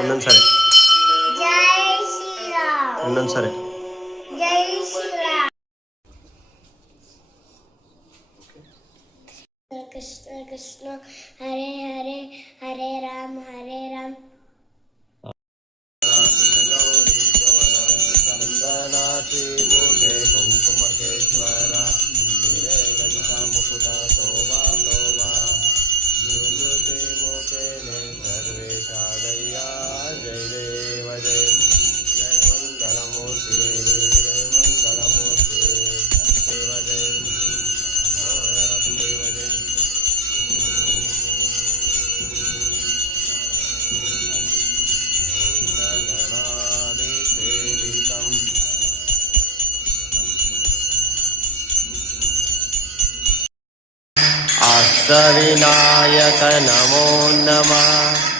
ಇನ್ನೊಂದು ಸರಿ ಜೈ ಶ್ರೀರಾಮ್. ಇನ್ನೊಂದು ಸರಿ ಜೈ ಶ್ರೀರಾಮ್. ಕೃಷ್ಣ ಕೃಷ್ಣ ಹರೇ ಹರೇ ಹರೇ ರಾಮ ಹರೇ ರಾಮ. अष्टविनायक नमो नमः.